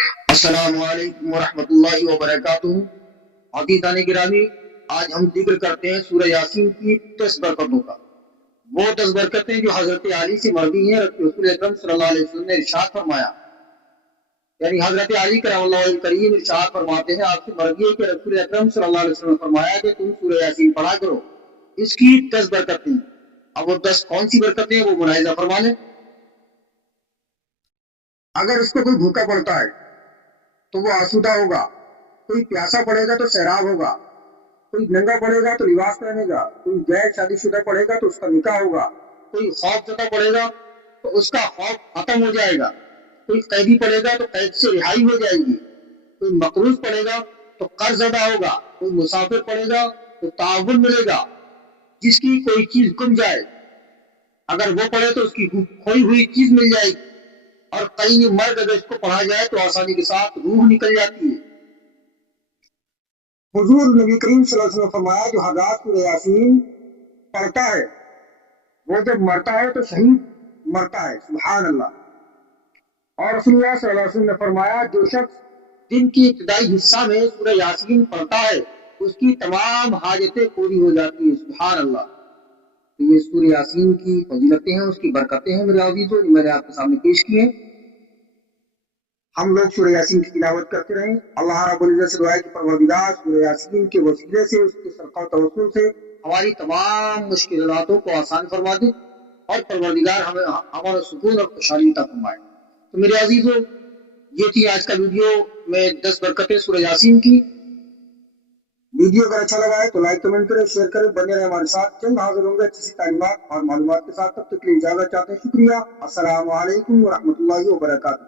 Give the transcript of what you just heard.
السلام علیکم ورحمۃ اللہ وبرکاتہ۔ عزیزان گرامی، آج ہم ذکر کرتے ہیں سورہ یاسین کی 10 برکتوں کا۔ وہ 10 برکتیں جو حضرت علی سے مروی ہیں، رسول اکرم صلی اللہ علیہ وسلم نے ارشاد فرمایا، یعنی حضرت علی کرم اللہ وجہہ کریم ارشاد فرماتے ہیں، آپ سے مروی ہے کہ رسول اکرم صلی اللہ علیہ وسلم نے فرمایا کہ تم سورہ یاسین پڑھا کرو، اس کی 10 برکتیں۔ اب وہ 10 کون سی برکتیں ہیں وہ ملاحظہ فرما لیں۔ اگر اس کو کوئی بھوکا پڑتا ہے تو وہ آسودہ ہوگا، کوئی پیاسا پڑے گا تو سیراب ہوگا، کوئی ننگا پڑے گا تو لباس پہنے گا، کوئی غیر شادی شدہ پڑے گا تو اس کا نکاح ہوگا، کوئی خوف زدہ پڑے گا تو اس کا خوف ختم ہو جائے گا، کوئی قیدی پڑے گا تو قید سے رہائی ہو جائے گی، کوئی مقروض پڑے گا تو قرض زدہ ہوگا، کوئی مسافر پڑے گا تو تعاون ملے گا، جس کی کوئی چیز گم جائے اگر وہ پڑھے تو اس کی کھوئی ہوئی چیز مل جائے گی، اور کئی مرد اگر اس کو پڑھا جائے تو آسانی کے ساتھ روح نکل جاتی ہے۔ حضور نبی کریم صلی اللہ علیہ وسلم نے فرمایا جو حضرات سورہ یاسین پڑھتا ہے وہ جب مرتا ہے تو شہید مرتا ہے، سبحان اللہ۔ اور رسول اللہ صلی اللہ علیہ وسلم نے فرمایا جو شخص دن کی ابتدائی حصہ میں سورہ یاسین پڑھتا ہے اس کی تمام حاجتیں پوری ہو جاتی ہیں، سبحان اللہ۔ تو یہ سورہ یاسین کی فضیلتیں ہیں، اس کی برکتیں ہیں میرے عزیزو، جو میں نے آپ کے سامنے پیش کی ہیں۔ ہم لوگ سورہ یاسین کی تلاوت کرتے رہیں۔ اللہ رب العزت سے دعا ہے کہ پروردگار سورہ یاسین کے وسیلے سے، اس کے صدقہ و توسل سے ہماری تمام مشکلاتوں کو آسان فرما دے، اور پروردگار ہمیں ہمارا سکون اور خوشحالی عطا فرمائے۔ تو میرے عزیزو، یہ تھی آج کا ویڈیو میں 10 برکتیں سورہ یاسین کی۔ ویڈیو اگر اچھا لگا ہے تو لائک کمنٹ کریں، شیئر کریں، بنے رہے ہمارے ساتھ۔ جلد حاضر ہوں گے اچھی سی تعلیمات اور معلومات کے ساتھ، تب تک کے لیے اجازت چاہتے ہیں۔ شکریہ۔ السلام علیکم ورحمۃ اللہ وبرکاتہ۔